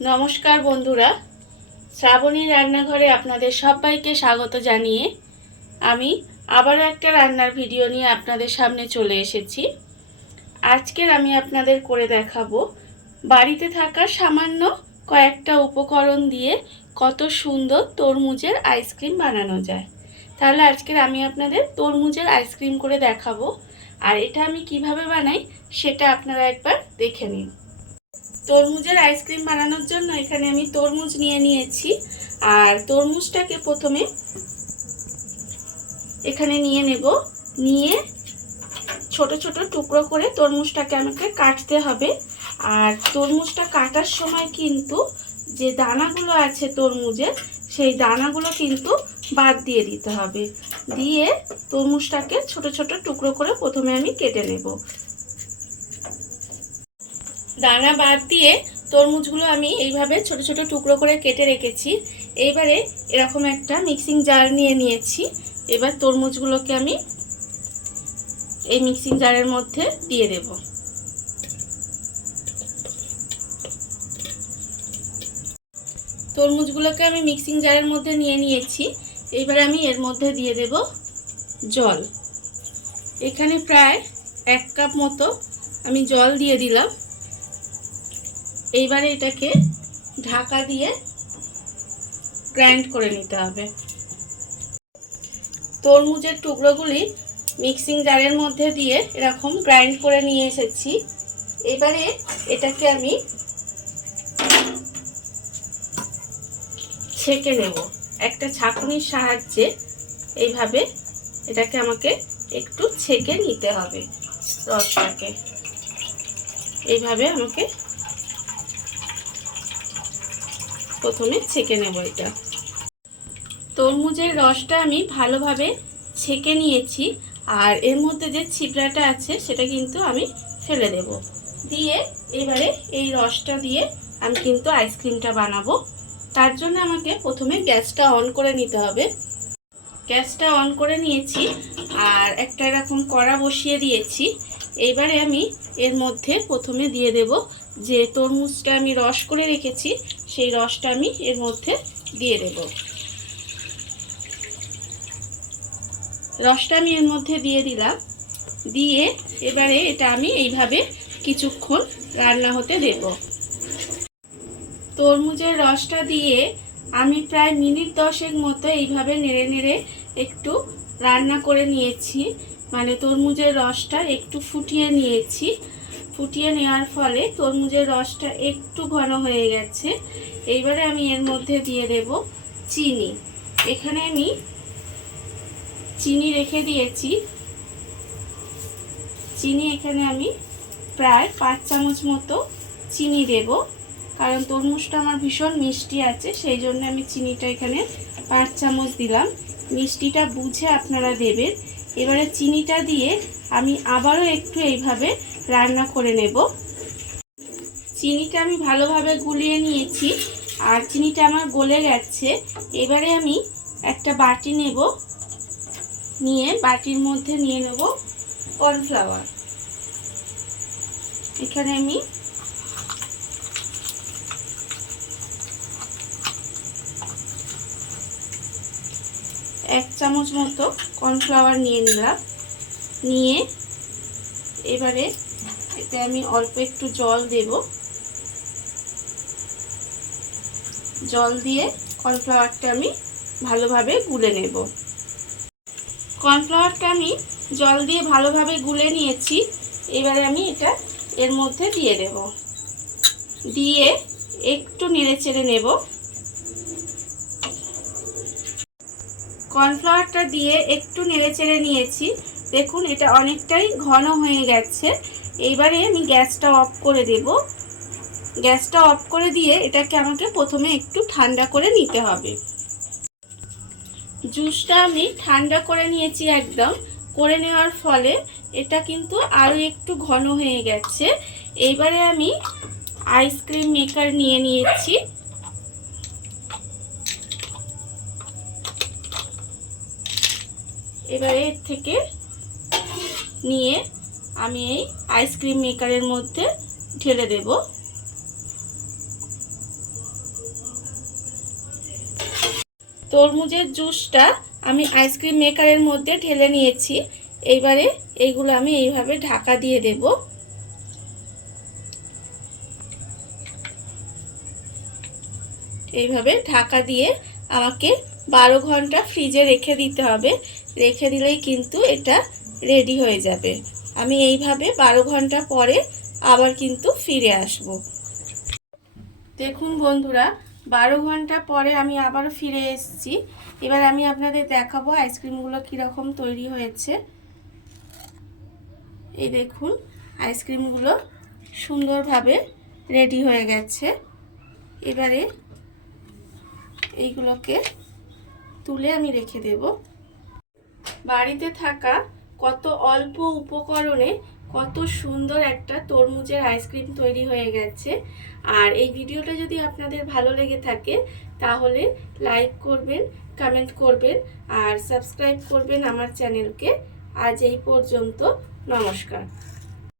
নমস্কার বন্ধুরা, শ্রাবণী রান্নাঘরে আপনাদের সবাইকে স্বাগত জানিয়ে আমি আবারও একটা রান্নার ভিডিও নিয়ে আপনাদের সামনে চলে এসেছি। আজকের আমি আপনাদের করে দেখাবো বাড়িতে থাকা সামান্য কয়েকটা উপকরণ দিয়ে কত সুন্দর তরমুজের আইসক্রিম বানানো যায়। তাহলে আজকের আমি আপনাদের তরমুজের আইসক্রিম করে দেখাবো, আর এটা আমি কিভাবে বানাই সেটা আপনারা একবার দেখে নিন। তরমুজের আইসক্রিম বানানোর জন্য এখানে আমি তরমুজ নিয়ে নিয়েছি, আর তরমুজটাকে প্রথমে এখানে নিয়ে নেব। নিয়ে ছোট ছোট টুকরো করে তরমুজটাকে আমাকে কাটতে হবে। আর তরমুজটা কাটার সময় কিন্তু যে দানাগুলো আছে তরমুজের, সেই দানাগুলো কিন্তু বাদ দিয়ে দিতে হবে। দিয়ে তরমুজটাকে ছোট ছোট টুকরো করে প্রথমে আমি কেটে নেব। দানা বাদ দিয়ে তরমুজগুলো আমি এইভাবে ছোট ছোট টুকরো করে কেটে রেখেছি। এইবারে এরকম একটা মিক্সিং জার নিয়ে নিয়েছি। এবার তরমুজগুলোকে আমি এই মিক্সিং জারের মধ্যে দিয়ে দেব। তরমুজগুলোকে আমি মিক্সিং জারের মধ্যে নিয়ে নিয়েছি। এইবার আমি এর মধ্যে দিয়ে দেব জল। এখানে প্রায় 1 কাপ মতো আমি জল দিয়ে দিলাম। এইবারে এটাকে ঢাকা দিয়ে গ্রাইন্ড করে নিতে হবে। তরমুজের টুকরোগুলি মিক্সিং জারের মধ্যে দিয়ে এরকম গ্রাইন্ড করে নিয়ে এসেছি। এবারে এটাকে আমি ছেঁকে নেব একটা ছাঁকনির সাহায্যে। এইভাবে এটাকে আমাকে একটু ছেঁকে নিতে হবে। রসটাকে এইভাবে আমাকে প্রথমে ছেঁকে নেব। এটা তরমুজের রসটা আমি ভালোভাবে ছেঁকে নিয়েছি, আর এর মধ্যে যে ছিবড়াটা আছে সেটা কিন্তু আমি ফেলে দেব। দিয়ে এবারে এই রসটা দিয়ে আমি কিন্তু আইসক্রিমটা বানাবো। তার জন্য আমাকে প্রথমে গ্যাসটা অন করে নিতে হবে। গ্যাসটা অন করে নিয়েছি, আর একটা এরকম কড়া বসিয়ে দিয়েছি। এইবারে আমি এর মধ্যে প্রথমে দিয়ে দেব যে তরমুজটা আমি রস করে রেখেছি, সেই রসটা আমি এর মধ্যে দিয়ে দেব। রসটা আমি এর মধ্যে দিয়ে দিলাম। দিয়ে এবারে এটা আমি এইভাবে কিছুক্ষণ রান্না হতে দেব। তরমুজের রসটা দিয়ে আমি প্রায় মিনিট 10 মতো এইভাবে নেড়ে নেড়ে একটু রান্না করে নিয়েছি। মানে তরমুজের রসটা একটু ফুটিয়ে নিয়েছি। ফুটিয়ে নেওয়ার ফলে তরমুজের রসটা একটু ঘন হয়ে গেছে। এইবারে আমি এর মধ্যে দিয়ে দেব চিনি। এখানে আমি চিনি রেখে দিয়েছি। চিনি এখানে আমি প্রায় 5 চামচ মতো চিনি দেব, কারণ তরমুজটা আমার ভীষণ মিষ্টি আছে, সেই জন্য আমি চিনিটা এখানে 5 চামচ দিলাম। মিষ্টিটা বুঝে আপনারা দেবেন। এবারে চিনিটা দিয়ে আমি আবারও একটু এইভাবে রান্না করে নেব। চিনিটা আমি ভালোভাবে গুলিয়ে নিয়েছি, আর চিনিটা আমার গলে গেছে। এবারে আমি একটা বাটি নেব। নিয়ে বাটির মধ্যে নিয়ে নেব কর্নফ্লাওয়ার। এখানে আমি 1 চামচ মতো কর্নফ্লাওয়ার নিয়ে নিলাম। নিয়ে এবারে এতে আমি অল্প একটু জল দেব। জল দিয়ে কর্নফ্লাওয়ারটা আমি ভালোভাবে গুলে নেব। কর্নফ্লাওয়ারটা আমি জল দিয়ে ভালোভাবে গুলে নিয়েছি। এবারে আমি এটা এর মধ্যে দিয়ে দেব। দিয়ে একটু নেড়ে চেড়ে নেব। কর্নফ্লাওয়ারটা দিয়ে একটু নেড়ে চেড়ে নিয়েছি। দেখুন এটা অনেকটাই ঘন হয়ে গেছে। এইবারে আমি গ্যাসটা অফ করে দেব। গ্যাসটা অফ করে দিয়ে এটাকে আমাকে প্রথমে একটু ঠান্ডা করে নিতে হবে। জুসটা আমি ঠান্ডা করে নিয়েছি একদম। করে নেওয়ার ফলে এটা কিন্তু আরও একটু ঘন হয়ে গেছে। এইবারে আমি আইসক্রিম মেকার নিয়ে নিয়েছি। এবারে এর থেকে নিয়ে আমি এই আইসক্রিম মেকারের মধ্যে ঢেলে দেব। তরমুজের জুসটা আমি আইসক্রিম মেকারের মধ্যে ঢেলে নিয়েছি। এইবারে এইগুলো আমি এইভাবে ঢাকা দিয়ে দেব। এইভাবে ঢাকা দিয়ে আমাকে 12 ঘন্টা ফ্রিজে রেখে দিতে হবে। রেখে দিলেই কিন্তু এটা রেডি হয়ে যাবে। আমি এইভাবে 12 ঘন্টা পরে আবার কিন্তু ফিরে আসব। দেখুন বন্ধুরা, 12 ঘন্টা পরে আমি আবার ফিরে এসেছি। এবার আমি আপনাদের দেখাবো আইসক্রিমগুলো কীরকম তৈরি হয়েছে। এই দেখুন, আইসক্রিমগুলো সুন্দরভাবে রেডি হয়ে গেছে। এবারে এইগুলোকে তুলে আমি রেখে দেব। বাড়িতে থাকা কত অল্প উপকরণে কত সুন্দর একটা তরমুজের আইসক্রিম তৈরি হয়ে গেছে। আর এই ভিডিওটা যদি আপনাদের ভালো লেগে থাকে তাহলে লাইক করবেন, কমেন্ট করবেন আর সাবস্ক্রাইব করবেন আমার চ্যানেলকে। আজ এই পর্যন্ত, নমস্কার।